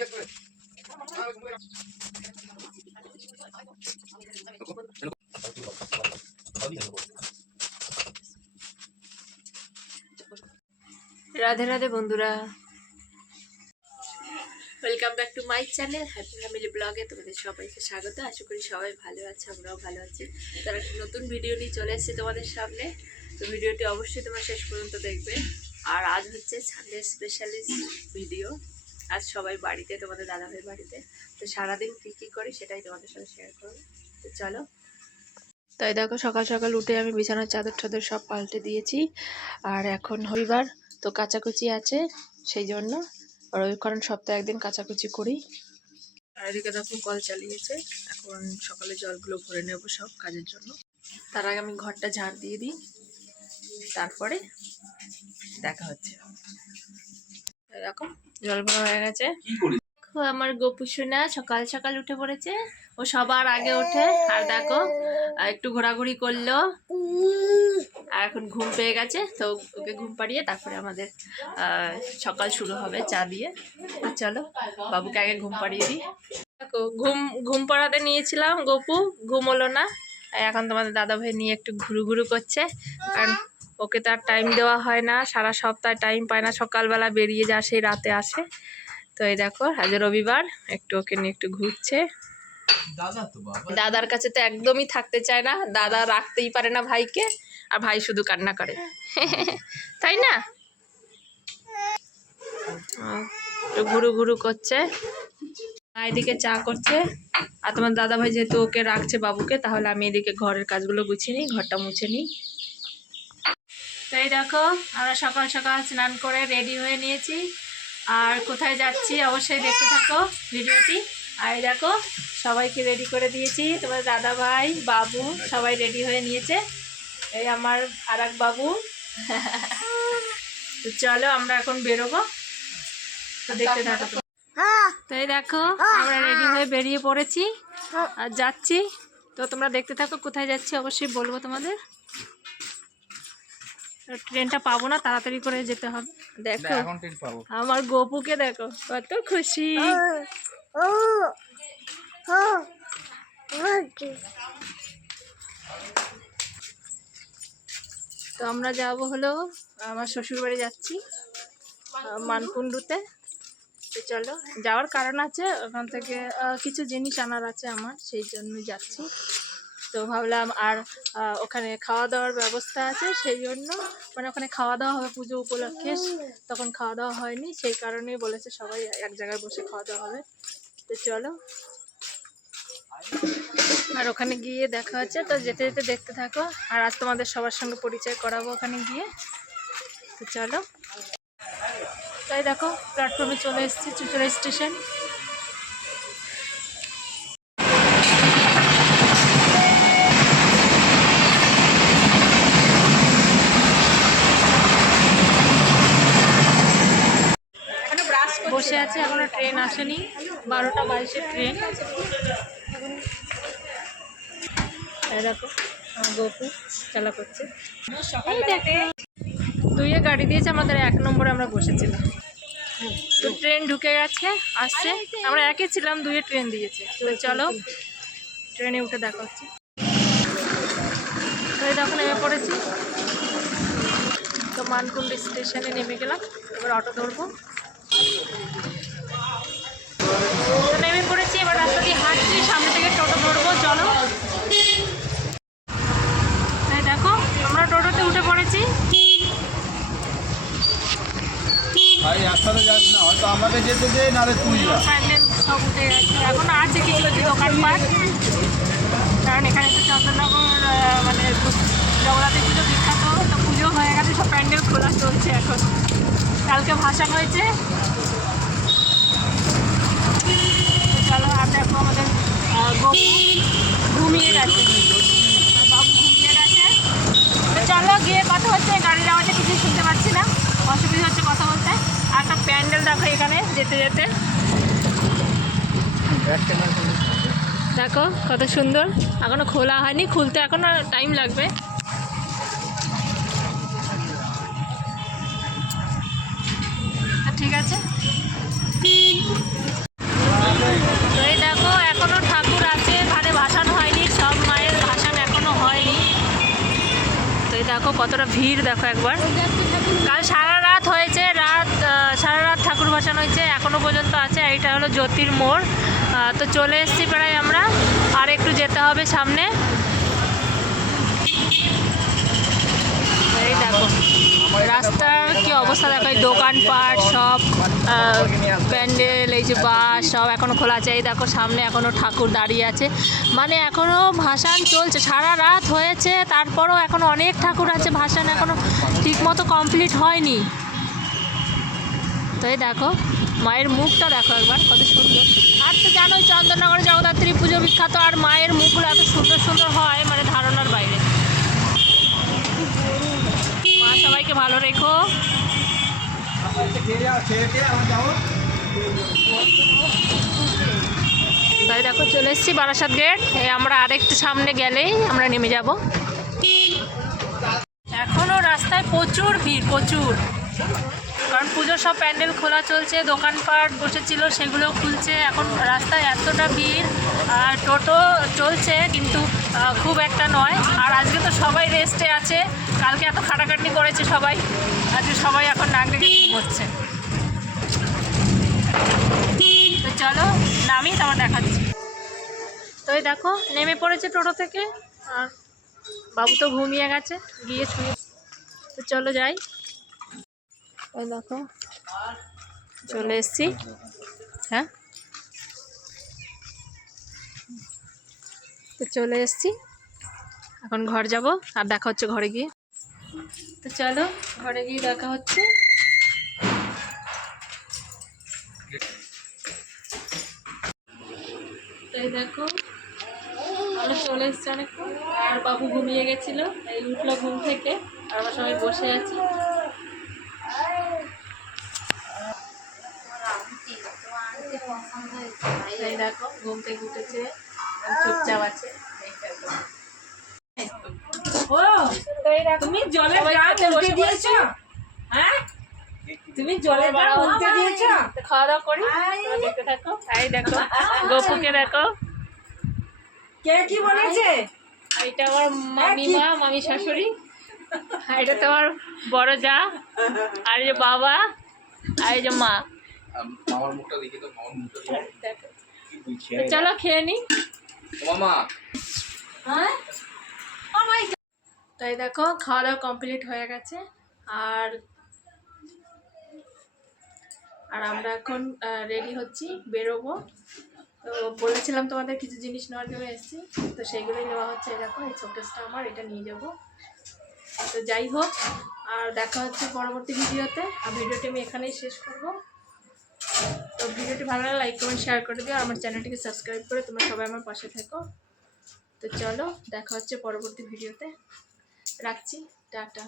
রাধে রাধে বন্ধুরা, welcome back to my channel happy family ব্লগে। তোমাদের সবাইকে স্বাগত। আশা করি সবাই ভালো আছে, আমরাও ভালো আছি। তার একটা নতুন ভিডিও নিয়ে চলে এসেছি তোমাদের সামনে। তো ভিডিওটি অবশ্যই তোমরা শেষ পর্যন্ত দেখবে। আর আজ হচ্ছে সানডে স্পেশালিস্ট ভিডিও। আজ সবাই বাড়িতে, তোমাদের দাদাভাই বাড়িতে। তো সারাদিন কী কী করি সেটাই তোমাদের সাথে শেয়ার করবো। তো চলো। তাই দেখো, সকাল সকাল উঠে আমি বিছানার চাদর টাদর সব পাল্টে দিয়েছি। আর এখন রবিবার, তো কাচাকুচি আছে, সেই জন্য কারণ সপ্তাহে একদিন কাচাকুচি করি। আর এদিকে দেখো কল চালিয়েছে, এখন সকালে জলগুলো ভরে নেব সব কাজের জন্য। তার আগে আমি ঘরটা ঝাড় দিয়ে দিই, তারপরে দেখা হচ্ছে। দেখো জল ভরা হয়ে গেছে। আমার গোপু সোনা সকাল সকাল উঠে পড়েছে, ও সবার আগে ওঠে। আর দেখো একটু ঘোরাঘুরি করলো, আর এখন ঘুম পেয়ে গেছে। তো ওকে ঘুম পাড়িয়ে তারপরে আমাদের সকাল শুরু হবে চা দিয়ে। তো চলো বাবুকে আগে ঘুম পাড়িয়ে দিই। দেখো ঘুম পাড়াতে নিয়েছিলাম, গোপু ঘুম হলো না। এখন তোমাদের দাদাভাই নিয়ে একটু ঘুরু ঘুরু করছে, কারণ ওকে তো আর টাইম দেওয়া হয় না, সারা সপ্তাহে টাইম পায় না। সকালবেলা বেরিয়ে যায়, সেই রাতে আসে। তো এই দেখো আজ রবিবার, একটু ওকে নিয়ে একটু ঘুরছে। দাদার কাছে তো একদমই থাকতে চায় না, দাদা রাখতেই পারে না ভাইকে, আর ভাই শুধু কান্না করে তাই না? একটু ঘুরু ঘুরু করছে, এদিকে চা করছে। আর তোমার দাদা ভাই যেহেতু ওকে রাখছে বাবুকে, তাহলে আমি এদিকে ঘরের কাজগুলো গুছিয়ে নিই, ঘরটা মুছে নিই। তো এই দেখো আমরা সকাল সকাল স্নান করে রেডি হয়ে নিয়েছি। আর কোথায় যাচ্ছি অবশ্যই দেখতে থাকো ভিডিওটি। আর দেখো সবাইকে রেডি করে দিয়েছি, তোমার দাদা ভাই বাবু সবাই রেডি হয়ে নিয়েছে। এই আমার আর এক বাবু। তো চলো আমরা এখন বেরোবো, তো দেখতে থাকো। তো এই দেখো আমরা রেডি হয়ে বেরিয়ে পড়েছি আর যাচ্ছি। তো তোমরা দেখতে থাকো, কোথায় যাচ্ছি অবশ্যই বলবো তোমাদের। ট্রেনটা পাবো না, তাড়াতাড়ি করে যেতে হবে। দেখো আমার গোপুকে দেখো কত খুশি। তো আমরা যাবো হলো আমার শ্বশুর বাড়ি যাচ্ছি, মানকুণ্ডুতে। তো চলো, যাওয়ার কারণ আছে, ওখান থেকে কিছু জিনিস আনার আছে আমার, সেই জন্য যাচ্ছি। তো ভাবলাম, আর ওখানে খাওয়া দাওয়ার ব্যবস্থা আছে, সেই জন্য মানে ওখানে খাওয়া দাওয়া হবে পুজো উপলক্ষে। তখন খাওয়া দাওয়া হয়নি, সেই কারণেই বলেছে সবাই এক জায়গায় বসে খাওয়া দাওয়া হবে। তো চলো, আর ওখানে গিয়ে দেখা হচ্ছে। তো যেতে যেতে দেখতে থাকো, আর আজ তোমাদের সবার সঙ্গে পরিচয় করাবো ওখানে গিয়ে। তো চলো। তাই দেখো প্ল্যাটফর্মে চলে এসেছি, চুচুড়া স্টেশন। বসে আছে, এখনো ট্রেন আসেনি, 12টা 22-এর ট্রেন। দেখো গোপু চালা করছে। দুইয়ে গাড়ি দিয়েছে, আমাদের 1 নম্বরে আমরা বসেছিলাম। তো ট্রেন ঢুকে গেছে, আসছে। আমরা একে ছিলাম, 2-এ ট্রেন দিয়েছে। তো চলো ট্রেনে উঠে দেখা হচ্ছে। তো এই দেখো নেমে পড়েছি, তো মানকুণ্ড স্টেশনে নেমে গেলাম। এবার অটো ধরবো। নেমে পড়েছি, এবার রাস্তা দিয়ে হাঁটছি, সামনে থেকে টোটো ধরবো। চলো, এই দেখো আমরা টোটোতে উঠে পড়েছি। সব উঠে গেছে, এখন আছে কিছু কিছু দোকানপাট, কারণ এখানে তো চন্দ্রনগর মানে জগন্নাথের পুজো বিখ্যাত। তো পুজো হয়ে গেছে, সব প্যান্ডেল খোলা চলছে এখন, কালকে ভাসান হয়েছে। চলো, আর দেখো আমাদের গোপু ঘুমিয়ে গেছে, বাবু ঘুমিয়ে গেছে। তো চলো গিয়ে কথা হচ্ছে, গাড়ির আওয়াজে কিছু শুনতে পাচ্ছি না, অসুবিধা হচ্ছে কথা বলতে। আর একটা প্যান্ডেল দেখো এখানে যেতে যেতে, দেখো কত সুন্দর। এখনো খোলা হয়নি, খুলতে এখনো টাইম লাগবে। ঠিক আছে। দেখো কতটা ভিড়, দেখো একবার। কাল সারা রাত হয়েছে, সারা রাত ঠাকুর ভাসান হয়েছে, এখনো পর্যন্ত আছে। এইটা হলো জ্যোতির মোড়। তো চলে এসেছি প্রায় আমরা, আর একটু যেতে হবে সামনে। এই দেখো রাস্তার কি অবস্থা, দেখো এই দোকানপাট সব, প্যান্ডেল, এই যে বাস সব এখনো খোলা আছে। এই দেখো সামনে এখনো ঠাকুর দাঁড়িয়ে আছে, মানে এখনো ভাসান চলছে। সারা রাত হয়েছে, তারপরও এখনো অনেক ঠাকুর আছে, ভাসান এখনো ঠিকমতো কমপ্লিট হয়নি। তো এই দেখো মায়ের মুখটা দেখো একবার, কত সুন্দর। আর তো জানোই চন্দননগরে জগদ্ধাত্রী পুজো বিখ্যাত, আর মায়ের মুখগুলো এত সুন্দর সুন্দর হয়, মানে ধারণার বাইরে। মা সবাইকে ভালো রেখো। তাই দেখো চলে এসেছি বারাসাত গেট। আমরা আরেকটু সামনে গেলেই আমরা নেমে যাব। এখনও রাস্তায় প্রচুর ভিড়, প্রচুর, কারণ পুজোর সব প্যান্ডেল খোলা চলছে, দোকানপাট বসেছিল সেগুলো খুলছে। এখন রাস্তায় এতটা ভিড়, আর টোটো চলছে কিন্তু খুব একটা নয়। আর আজকে তো সবাই রেস্টে আছে, কালকে এত খাটাখাটনি করেছে সবাই, আজকে সবাই এখন নাক ডেকে ঘুমোচ্ছে। তো চলো নামি, তোমার দেখাচ্ছি। তো এই দেখো নেমে পড়েছে টোটো থেকে, আর বাবু তো ঘুমিয়ে গেছে, গিয়ে শুয়ে। তো চলো যাই। ওই দেখো চলে এসছি। হ্যাঁ, তো চলে এসছি, এখন ঘর যাব, আর দেখা হচ্ছে ঘরে গিয়ে। তো চলো ঘরে গিয়ে দেখা হচ্ছে। এই দেখো আমরা চলে এসছি অনেকক্ষণ, আর বাবু ঘুমিয়ে গেছিলো, এই উঠলো ঘুম থেকে, আর আমরা সবাই বসে আছি। এই দেখো ঘুম থেকে উঠেছে, চুপচাপ আছে। তুমি জলের ড্রাম উল্টে দিয়েছো? হ্যাঁ, তুমি জলের ড্রাম উল্টে দিয়েছো? খাওয়া দাওয়া করি, দেখতে থাকো। এই দেখো গপুকে দেখো, কে কি বলেছে? এটা আমার মামিমা, মামি শাশুড়ি, এটা তোমার বড় যা, আর এই যে বাবা, আর এই যে মা। মামার মুখটা দেখি তো, মামার মুখটা দেখো। তো চলো খেয়ে নি। মামা তাই দেখো খাওয়া দাওয়া কমপ্লিট হয়ে গেছে, আর আমরা এখন রেডি হচ্ছি, বেরোবো। তো বলেছিলাম তোমাদের কিছু জিনিস নেওয়ার জন্য এসেছি, তো সেইগুলোই নেওয়া হচ্ছে। দেখো এই শোকেসটা আমার, এটা নিয়ে যাব। তো যাই হোক, আর দেখা হচ্ছে পরবর্তী ভিডিওতে। আর ভিডিওটি আমি এখানেই শেষ করব। তো ভিডিওটি ভালো লাগলে লাইক কমেন্ট শেয়ার করে দিও, আর আমার চ্যানেলটিকে সাবস্ক্রাইব করে তোমরা সবাই আমার পাশে থেকো। তো চলো দেখা হচ্ছে পরবর্তী ভিডিওতে, রাখছি, টাটা।